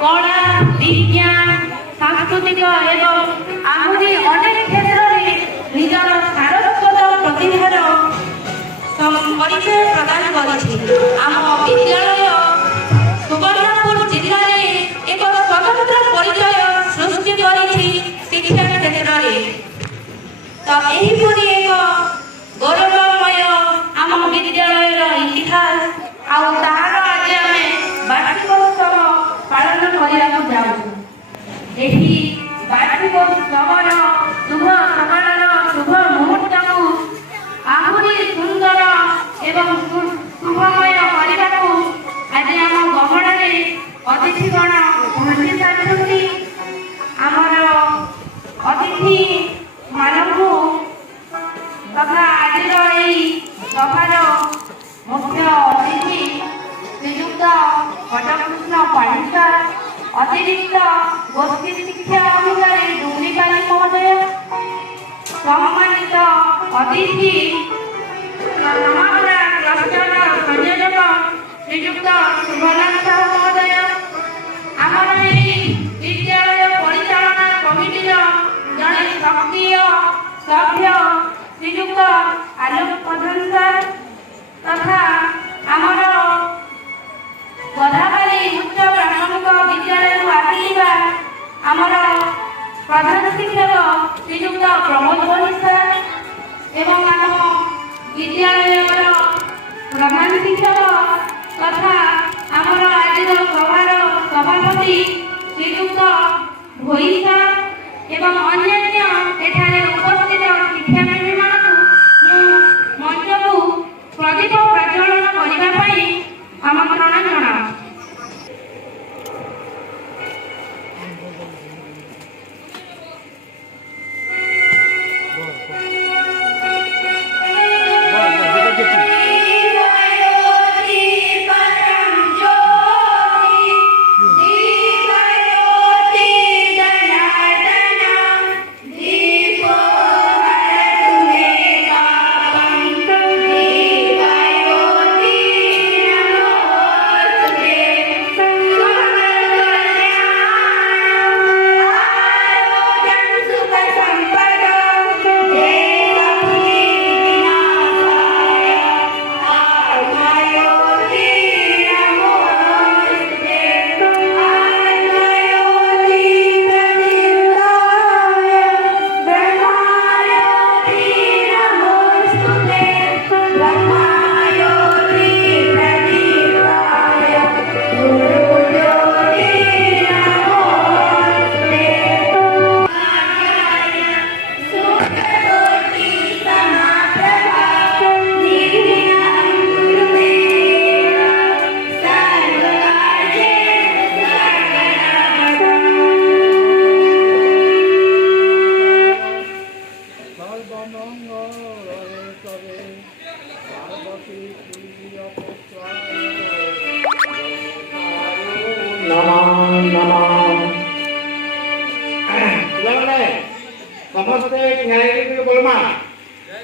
कला विज्ञान सांस्कृतिक एवं आहुरी अनेक क्षेत्र में निजर सारस्वत प्रतिभार परिचय प्रदान करिछि। आम विद्यालय सुवर्णपुर जिले में एक स्वतंत्र परिचय सृष्टि करिछि शिक्षा क्षेत्र में। तो एहीपरि एक गौरवमय आम विद्यालय इतिहास आउ तार आज आमे वार्षिकोत्सव पालन करने जाऊँ। एही वार्षिकोत्सवर शुभ सकाळर शुभ मुहूर्त को आहुरी सुंदर एवं शुभमय करने आज आम गहणे अतिथिगण पहुँची सारी। आमर अतिथि मानू तथा आज सभार मुख्य अतिथि श्रीयुक्त घटकृष्ण पाणिकर अतिरिक्त गोष्ठी शिक्षा अधिकारी डुंगरीपाली महोदय, सम्मानित अतिथि समाग्रा क्लस्टर संयोजक श्रीयुक्त शुभनाथ महोदय, आमर विद्यालय परिचालना कमिटीर जड़े सक्रिय सभ्य श्रीयुक्त आलोक प्रधान सर तथा आमर गधाबाली उच्च प्राथमिक विद्यालय आसिवा आमर प्रधान शिक्षक श्रीयुक्त प्रमोद बही सर एवं आम विद्यालय प्रधान शिक्षक तथा आमर आज सभार सभापति श्रीयुक्त भोई सर एवं अन्य एठारे उपस्थित शिक्षाकर्मी मंच को प्रदीप प्रज्वलन करने आमंत्रण जना।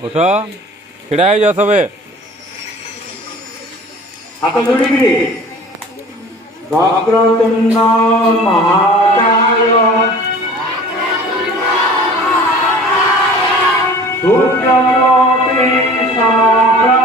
उठ खिड़ा हो सबे हाथ जोड़ी वक्रतुंड महाकाय सूर्यकोटि समप्रभ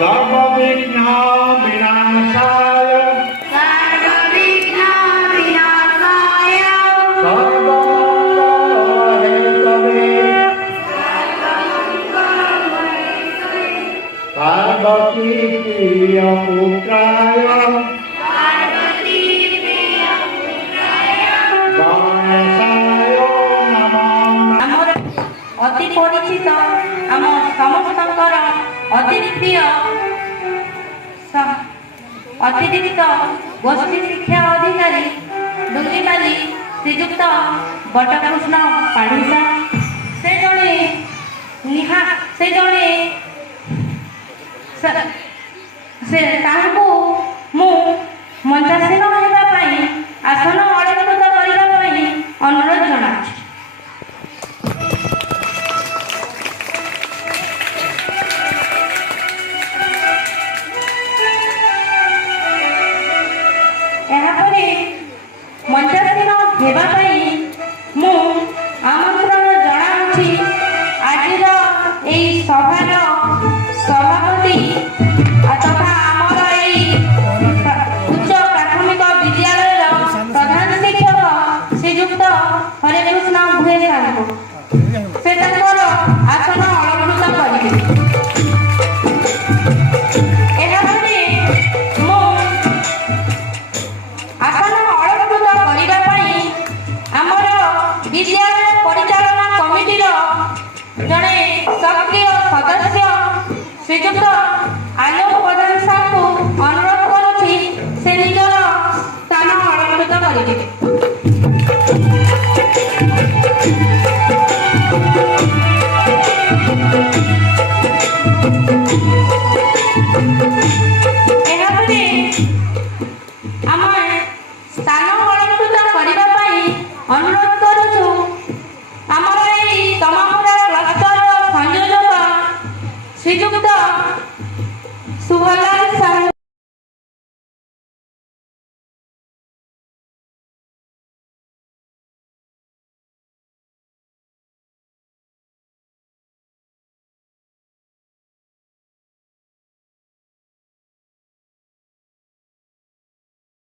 सर्वविघ्न विनाशाय पार्वती प्रिय पुत्राय गणेशाय नमः। अति परिचित आम समस्तकर अति प्रिय अतिरिक्त गोष्ठी शिक्षा अधिकारी डुंगरीपाली श्रीयुक्त घटकृष्ण पाणिसा से जड़े से ମଞ୍ଚାସୀନ ହେବା ପାଇଁ ଆସନ ଅଳଙ୍କୃତ କରିବା ପାଇଁ ଅନୁରୋଧ ଜଣାଉଛି। ଏହାପରେ ମଞ୍ଚାସୀନ ହେବା ପାଇଁ ମୁଁ ଆମନ୍ତ୍ରଣ ଜଣାଉଛି ଆଜିର ଏହି ସଭାର ସଭାପତି ତଥା ଆମର ଏହି ଉଚ୍ଚ ପ୍ରାଥମିକ ବିଦ୍ୟାଳୟର ପ୍ରଧାନ ଶିକ୍ଷକ ଶ୍ରୀଯୁକ୍ତ ହରେକୃଷ୍ଣ ଭୁଏ ସାର୍ଙ୍କୁ। ସେ ତାଙ୍କର ଆସନ ଅଳଙ୍କୃତ କରିବେ। ଏହାପରେ ମୁଁ ଆସନ ଅଳଙ୍କୃତ କରିବା ପାଇଁ ଆମର ବିଦ୍ୟାଳୟ ପରିଚାଳନା କମିଟିର ଜଣେ ସକ୍ରିୟ ସଦସ୍ୟ ଶ୍ରୀଯୁକ୍ତ ଆଲୋକ ପ୍ରଧାନ ସାର୍ଙ୍କୁ ଅନୁରୋଧ କରୁଛି ସେ ନିଜର ସ୍ଥାନ ଅଳଙ୍କୃତ କରିବେ। ଏହାପରେ ଆମେ ସ୍ଥାନ ଅଳଙ୍କୃତ କରିବା ପାଇଁ ଅନୁରୋଧ କରୁଛୁ ଆମର ଏହି ତମାପୁରା କ୍ଲଷ୍ଟରର ସଂଯୋଜକ ଶ୍ରୀଯୁକ୍ତ